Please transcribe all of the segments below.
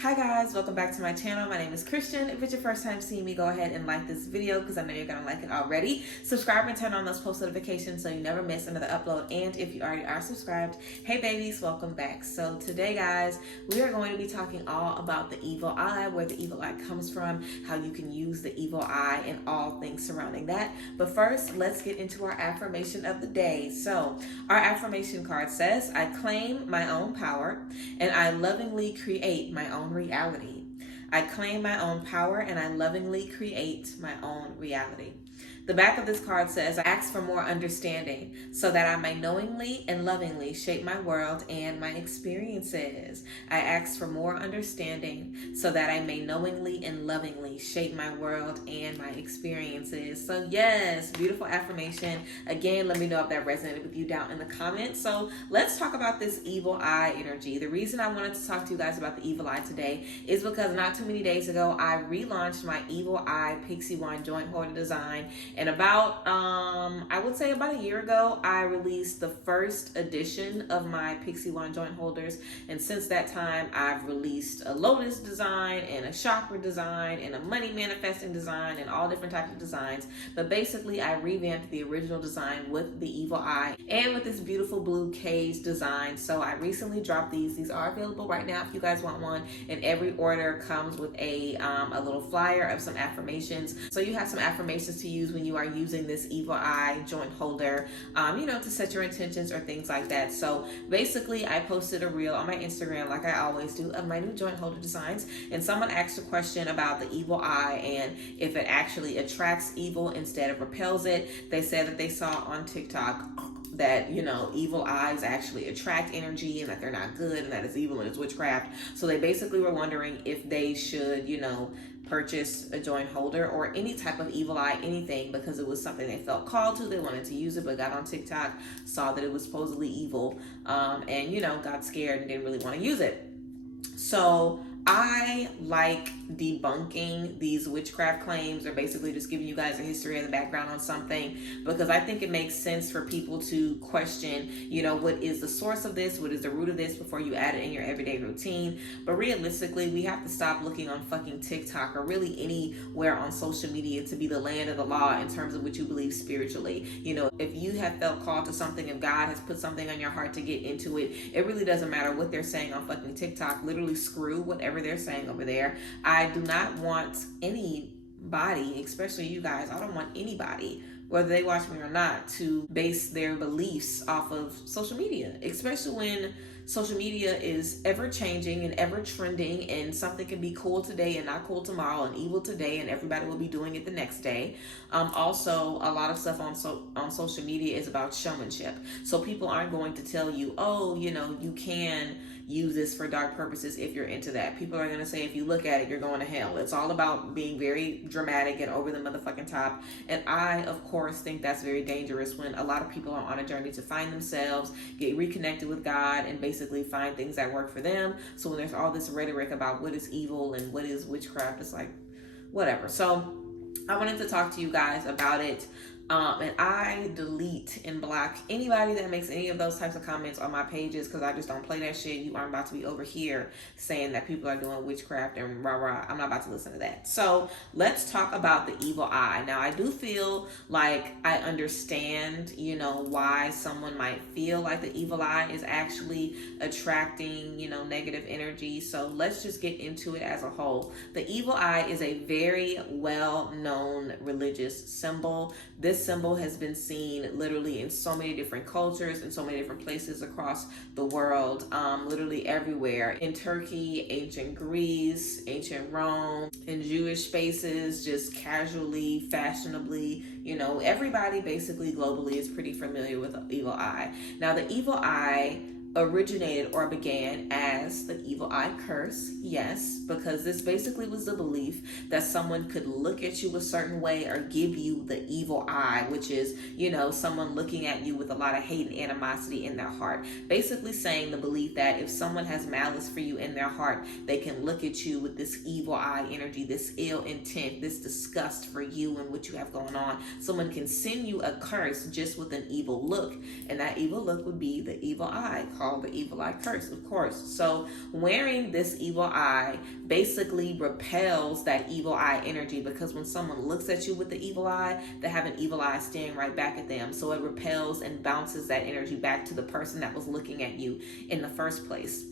Hi guys, welcome back to my channel. My name is Christian. If it's your first time seeing me, go ahead and like this video because I know you're going to like it already. Subscribe and turn on those post notifications so you never miss another upload. And if you already are subscribed, hey babies, welcome back. So today guys, we are going to be talking all about the evil eye, where the evil eye comes from, how you can use the evil eye, and all things surrounding that. But first, let's get into our affirmation of the day. So our affirmation card says, I claim my own power and I lovingly create my own reality. I claim my own power and I lovingly create my own reality. The back of this card says, I ask for more understanding so that I may knowingly and lovingly shape my world and my experiences. I ask for more understanding so that I may knowingly and lovingly shape my world and my experiences. So yes, beautiful affirmation. Again, let me know if that resonated with you down in the comments. So let's talk about this evil eye energy. The reason I wanted to talk to you guys about the evil eye today is because not too many days ago, I relaunched my evil eye Pixie wand joint holder design. And about, I would say about a year ago, I released the first edition of my Pixie wand joint holders. And since that time, I've released a lotus design and a chakra design and a money manifesting design and all different types of designs. But basically, I revamped the original design with the evil eye and with this beautiful blue cage design. So I recently dropped these. These are available right now if you guys want one. And every order comes with a little flyer of some affirmations. So you have some affirmations to use when you are using this evil eye joint holder, to set your intentions or things like that. So basically, I posted a reel on my Instagram, like I always do, of my new joint holder designs. And someone asked a question about the evil eye and if it actually attracts evil instead of repels it. They said that they saw on TikTok that, evil eyes actually attract energy and that they're not good and that it's evil and it's witchcraft. So they basically were wondering if they should, purchase a joint holder or any type of evil eye, anything, because it was something they felt called to. They wanted to use it, but got on TikTok, saw that it was supposedly evil, and, got scared and didn't really want to use it. So I like debunking these witchcraft claims, or basically just giving you guys a history and the background on something, because I think it makes sense for people to question, what is the source of this? What is the root of this before you add it in your everyday routine? But realistically, we have to stop looking on fucking TikTok or really anywhere on social media to be the land of the law in terms of what you believe spiritually. If you have felt called to something, if God has put something on your heart to get into it, it really doesn't matter what they're saying on fucking TikTok. Literally screw whatever they're saying over there. I do not want anybody, especially you guys, I don't want anybody, whether they watch me or not, to base their beliefs off of social media, especially when social media is ever changing and ever trending, and something can be cool today and not cool tomorrow, and evil today and everybody will be doing it the next day. Also, a lot of stuff on social media is about showmanship. So people aren't going to tell you, oh, you can use this for dark purposes if you're into that. People are going to say, if you look at it, you're going to hell. It's all about being very dramatic and over the motherfucking top. And I, of course, think that's very dangerous when a lot of people are on a journey to find themselves, get reconnected with God, and basically find things that work for them. So when there's all this rhetoric about what is evil and what is witchcraft, it's like, whatever. So I wanted to talk to you guys about it. And I delete and block anybody that makes any of those types of comments on my pages, because I just don't play that shit. You aren't about to be over here saying that people are doing witchcraft and rah rah. I'm not about to listen to that. So let's talk about the evil eye. Now, I do feel like I understand, why someone might feel like the evil eye is actually attracting, negative energy. So let's just get into it as a whole. The evil eye is a very well-known religious symbol. This symbol has been seen literally in so many different cultures and so many different places across the world, literally everywhere. In Turkey, ancient Greece, ancient Rome, in Jewish spaces, just casually, fashionably, everybody basically globally is pretty familiar with the evil eye. Now, the evil eye originated or began as the evil eye curse, yes, because this basically was the belief that someone could look at you a certain way or give you the evil eye, which is, someone looking at you with a lot of hate and animosity in their heart. Basically saying the belief that if someone has malice for you in their heart, they can look at you with this evil eye energy, this ill intent, this disgust for you and what you have going on. Someone can send you a curse just with an evil look, and that evil look would be the evil eye, called the evil eye curse, of course. So wearing this evil eye basically repels that evil eye energy, because when someone looks at you with the evil eye, they have an evil eye staring right back at them. So it repels and bounces that energy back to the person that was looking at you in the first place.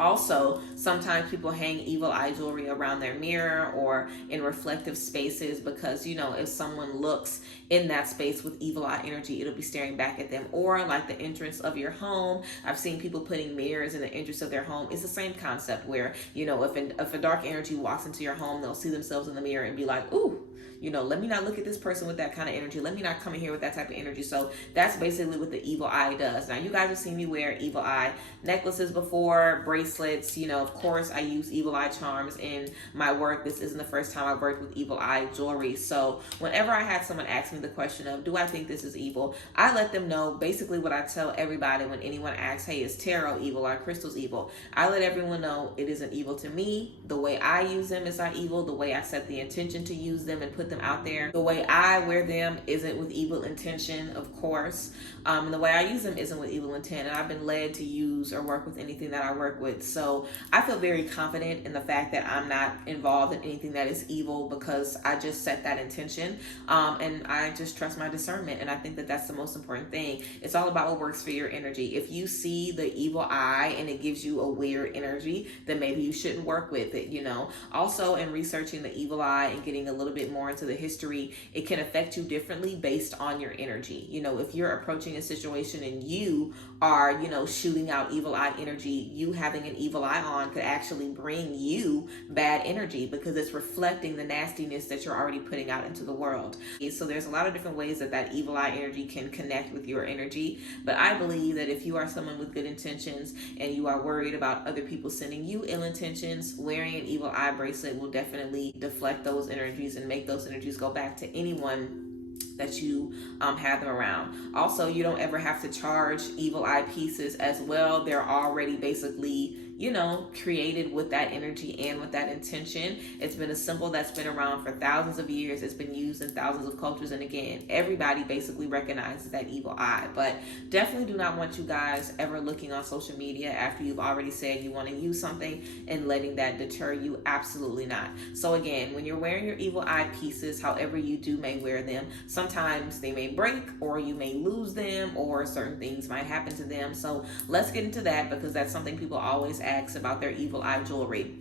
Also, sometimes people hang evil eye jewelry around their mirror or in reflective spaces because, you know, if someone looks in that space with evil eye energy, it'll be staring back at them. Or like the entrance of your home. I've seen people putting mirrors in the entrance of their home. It's the same concept where, you know, if a dark energy walks into your home, they'll see themselves in the mirror and be like, ooh, you know, let me not look at this person with that kind of energy. Let me not come in here with that type of energy. So that's basically what the evil eye does. Now, you guys have seen me wear evil eye necklaces before, bracelets. You know, of course, I use evil eye charms in my work. This isn't the first time I've worked with evil eye jewelry. So whenever I had someone ask me the question of, do I think this is evil? I let them know basically what I tell everybody when anyone asks, hey, is tarot evil? Are crystals evil? I let everyone know it isn't evil to me. The way I use them is not evil. The way I set the intention to use them and put them out there, the way I wear them isn't with evil intention, of course, and the way I use them isn't with evil intent. And I've been led to use or work with anything that I work with, so I feel very confident in the fact that I'm not involved in anything that is evil, because I just set that intention, and I just trust my discernment. And I think that that's the most important thing. It's all about what works for your energy. If you see the evil eye and it gives you a weird energy, then maybe you shouldn't work with it, you know. Also, in researching the evil eye and getting a little bit more into the history, it can affect you differently based on your energy. You know, if you're approaching a situation and you are, you know, shooting out evil eye energy, you having an evil eye on could actually bring you bad energy, because it's reflecting the nastiness that you're already putting out into the world. So there's a lot of different ways that that evil eye energy can connect with your energy. But I believe that if you are someone with good intentions and you are worried about other people sending you ill intentions, wearing an evil eye bracelet will definitely deflect those energies and make those energies go back to anyone that you have them around. Also, you don't ever have to charge evil eye pieces as well. They're already basically, you know, created with that energy and with that intention. It's been a symbol that's been around for thousands of years. It's been used in thousands of cultures. And again, everybody basically recognizes that evil eye. But definitely do not want you guys ever looking on social media after you've already said you want to use something and letting that deter you. Absolutely not. So again, when you're wearing your evil eye pieces, however you may wear them, sometimes they may break, or you may lose them, or certain things might happen to them. So let's get into that, because that's something people always ask about their evil eye jewelry.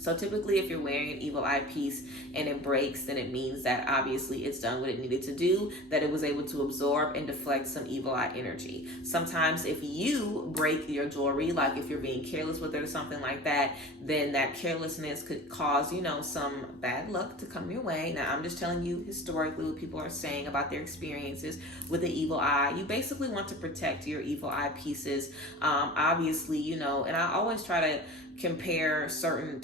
So typically, if you're wearing an evil eye piece and it breaks, then it means that obviously it's done what it needed to do, that it was able to absorb and deflect some evil eye energy. Sometimes if you break your jewelry, like if you're being careless with it or something like that, then that carelessness could cause, you know, some bad luck to come your way. Now, I'm just telling you historically what people are saying about their experiences with the evil eye. You basically want to protect your evil eye pieces. Obviously, you know, and I always try to compare certain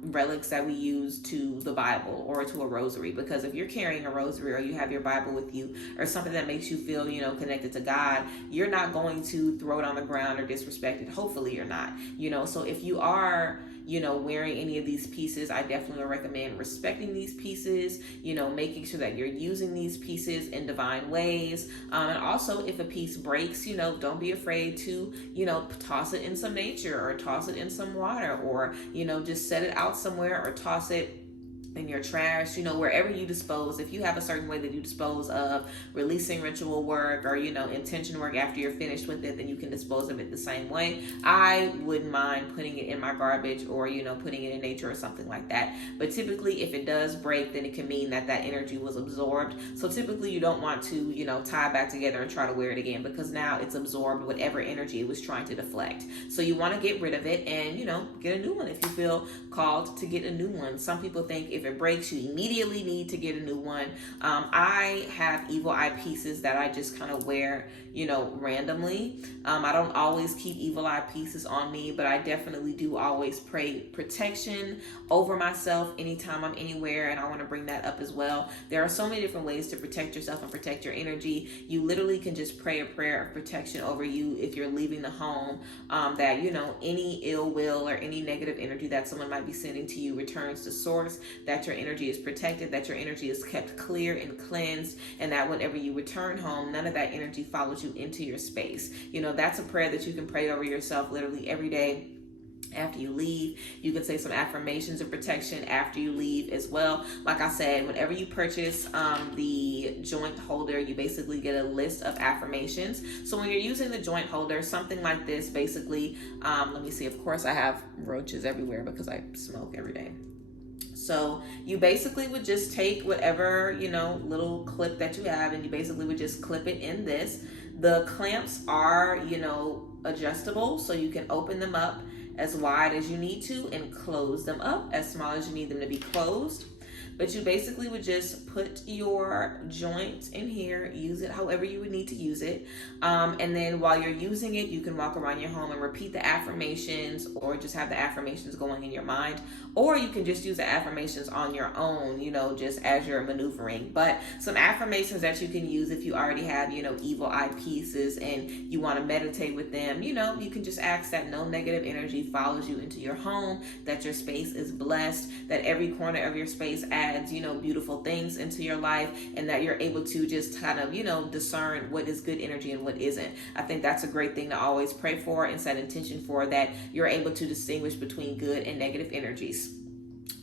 relics that we use to the Bible or to a rosary, because if you're carrying a rosary or you have your Bible with you or something that makes you feel, you know, connected to God, you're not going to throw it on the ground or disrespect it. Hopefully you're not, you know. So if you are, you know, wearing any of these pieces, I definitely would recommend respecting these pieces, you know, making sure that you're using these pieces in divine ways. And also, if a piece breaks, you know, don't be afraid to, you know, toss it in some nature or toss it in some water, or, you know, just set it out somewhere or toss it in your trash, you know, wherever you dispose. If you have a certain way that you dispose of releasing ritual work or, you know, intention work after you're finished with it, then you can dispose of it the same way. I wouldn't mind putting it in my garbage or, you know, putting it in nature or something like that. But typically, if it does break, then it can mean that that energy was absorbed. So typically you don't want to, you know, tie it back together and try to wear it again, because now it's absorbed whatever energy it was trying to deflect. So you want to get rid of it and, you know, get a new one if you feel called to get a new one. Some people think if it breaks, you immediately need to get a new one. I have evil eye pieces that I just kind of wear, you know, randomly. I don't always keep evil eye pieces on me, but I definitely do always pray protection over myself anytime I'm anywhere, and I want to bring that up as well. There are so many different ways to protect yourself and protect your energy. You literally can just pray a prayer of protection over you if you're leaving the home, that, you know, any ill will or any negative energy that someone might be sending to you returns to source, that your energy is protected, that your energy is kept clear and cleansed, and that whenever you return home, none of that energy follows you into your space. You know, that's a prayer that you can pray over yourself literally every day. After you leave, you can say some affirmations of protection after you leave as well. Like I said, whenever you purchase the joint holder, you basically get a list of affirmations. So when you're using the joint holder, something like this, basically, let me see, of course I have roaches everywhere because I smoke every day. So you basically would just take whatever, you know, little clip that you have, and you basically would just clip it in this. The clamps are, you know, adjustable, so you can open them up as wide as you need to and close them up as small as you need them to be closed. But you basically would just put your joint in here, use it however you would need to use it. And then while you're using it, you can walk around your home and repeat the affirmations, or just have the affirmations going in your mind. Or you can just use the affirmations on your own, you know, just as you're maneuvering. But some affirmations that you can use if you already have, you know, evil eye pieces and you want to meditate with them, you know, you can just ask that no negative energy follows you into your home, that your space is blessed, that every corner of your space adds, you know, beautiful things into your life, and that you're able to just kind of, you know, discern what is good energy and what isn't. I think that's a great thing to always pray for and set intention for, that you're able to distinguish between good and negative energies.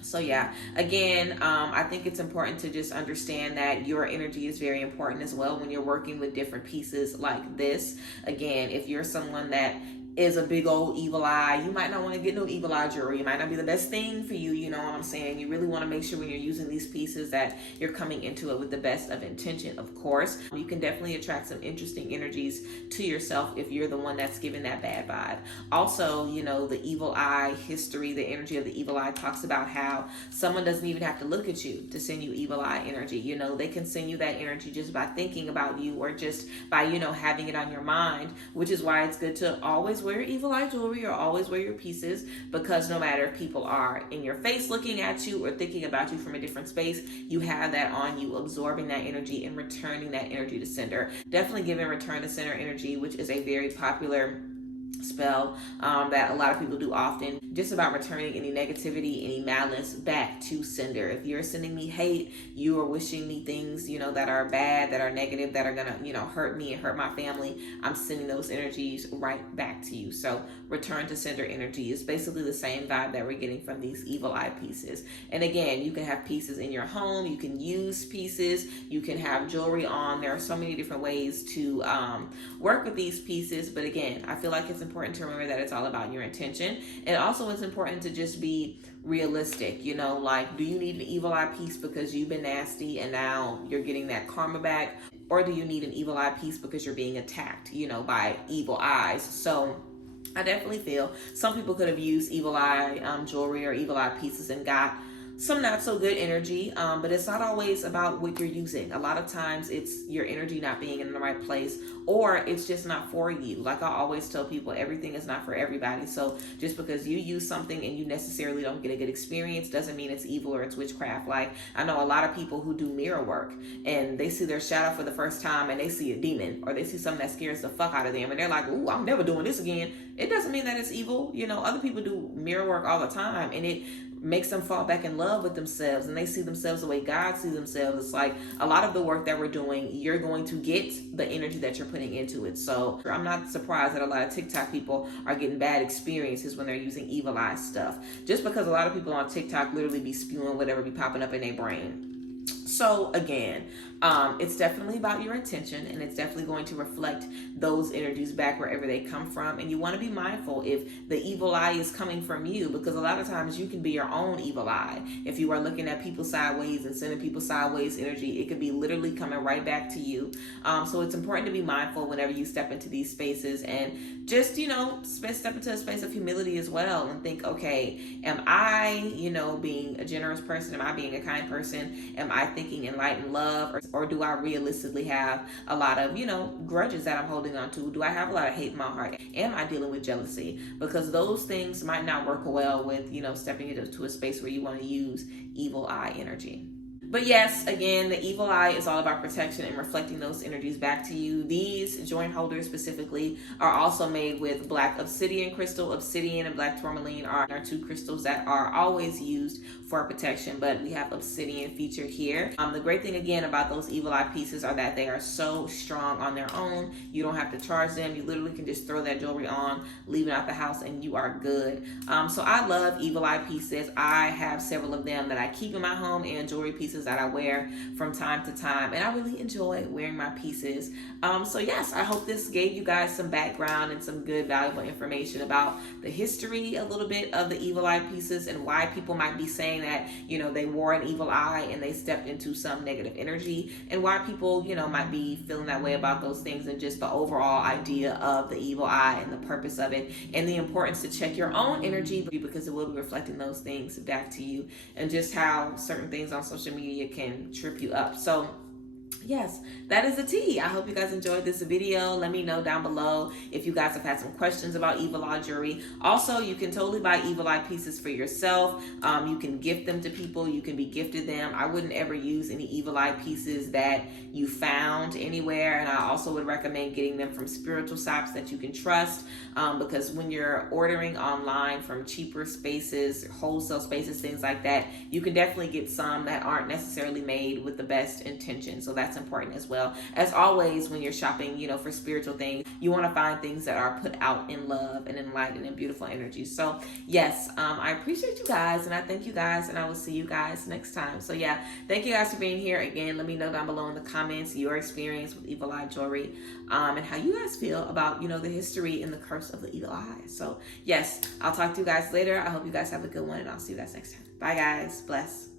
So yeah, again, I think it's important to just understand that your energy is very important as well when you're working with different pieces like this. Again, if you're someone that is a big old evil eye, you might not want to get no evil eye jewelry. It might not be the best thing for you, you know what I'm saying? You really want to make sure when you're using these pieces that you're coming into it with the best of intention, of course. You can definitely attract some interesting energies to yourself if you're the one that's giving that bad vibe. Also, you know, the evil eye history, the energy of the evil eye talks about how someone doesn't even have to look at you to send you evil eye energy. You know, they can send you that energy just by thinking about you, or just by, you know, having it on your mind, which is why it's good to always wear your evil eye jewelry, or always wear your pieces, because no matter if people are in your face looking at you or thinking about you from a different space, you have that on you, absorbing that energy and returning that energy to sender. Definitely giving return to sender energy, which is a very popular spell that a lot of people do often, just about returning any negativity, any malice back to sender. If you're sending me hate, you are wishing me things, you know, that are bad, that are negative, that are gonna, you know, hurt me and hurt my family, I'm sending those energies right back to you. So return to sender energy is basically the same vibe that we're getting from these evil eye pieces. And again, you can have pieces in your home, you can use pieces, you can have jewelry on. There are so many different ways to work with these pieces. But again, I feel like it's important to remember that it's all about your intention. And also it's important to just be realistic, you know, like, do you need an evil eye piece because you've been nasty and now you're getting that karma back? Or do you need an evil eye piece because you're being attacked, you know, by evil eyes? So I definitely feel some people could have used evil eye jewelry or evil eye pieces and got some not so good energy, but it's not always about what you're using. A lot of times it's your energy not being in the right place, or it's just not for you. Like I always tell people, everything is not for everybody. So just because you use something and you necessarily don't get a good experience doesn't mean it's evil or it's witchcraft. Like I know a lot of people who do mirror work and they see their shadow for the first time and they see a demon, or they see something that scares the fuck out of them and they're like, ooh, I'm never doing this again. It doesn't mean that it's evil. You know, other people do mirror work all the time and it makes them fall back in love with themselves, and they see themselves the way God sees themselves. It's like a lot of the work that we're doing, you're going to get the energy that you're putting into it. So I'm not surprised that a lot of TikTok people are getting bad experiences when they're using evil eye stuff, just because a lot of people on TikTok literally be spewing whatever be popping up in their brain. So again, it's definitely about your intention, and it's definitely going to reflect those energies back wherever they come from. And you want to be mindful if the evil eye is coming from you, because a lot of times you can be your own evil eye. If you are looking at people sideways and sending people sideways energy, it could be literally coming right back to you. So it's important to be mindful whenever you step into these spaces, and just, you know, step into a space of humility as well, and think, okay, am I, you know, being a generous person? Am I being a kind person? Am I thinking in light and love? Or do I realistically have a lot of, you know, grudges that I'm holding on to? Do I have a lot of hate in my heart? Am I dealing with jealousy? Because those things might not work well with, you know, stepping into a space where you want to use evil eye energy. But yes, again, the evil eye is all about protection and reflecting those energies back to you. These joint holders specifically are also made with black obsidian crystal. Obsidian and black tourmaline are our two crystals that are always used for protection, but we have obsidian featured here. The great thing again about those evil eye pieces are that they are so strong on their own. You don't have to charge them. You literally can just throw that jewelry on, leave it out the house, and you are good. So I love evil eye pieces. I have several of them that I keep in my home and jewelry pieces that I wear from time to time, and I really enjoy wearing my pieces. So yes, I hope this gave you guys some background and some good valuable information about the history a little bit of the evil eye pieces and why people might be saying that, you know, they wore an evil eye and they stepped into some negative energy, and why people, you know, might be feeling that way about those things, and just the overall idea of the evil eye and the purpose of it, and the importance to check your own energy, because it will be reflecting those things back to you, and just how certain things on social media can trip you up. So yes, that is the tea. I hope you guys enjoyed this video. Let me know down below if you guys have had some questions about evil eye jewelry. Also, you can totally buy evil eye pieces for yourself. You can gift them to people. You can be gifted them. I wouldn't ever use any evil eye pieces that you found anywhere, and I also would recommend getting them from spiritual shops that you can trust, because when you're ordering online from cheaper spaces, wholesale spaces, things like that, you can definitely get some that aren't necessarily made with the best intention. So that's important as well. As always, when you're shopping, you know, for spiritual things, you want to find things that are put out in love and in light and in beautiful energy. So yes, I appreciate you guys, and I thank you guys, and I will see you guys next time. So yeah, thank you guys for being here. Again, let me know down below in the comments your experience with evil eye jewelry, and how you guys feel about, you know, the history and the curse of the evil eye. So yes, I'll talk to you guys later. I hope you guys have a good one, and I'll see you guys next time. Bye guys. Bless.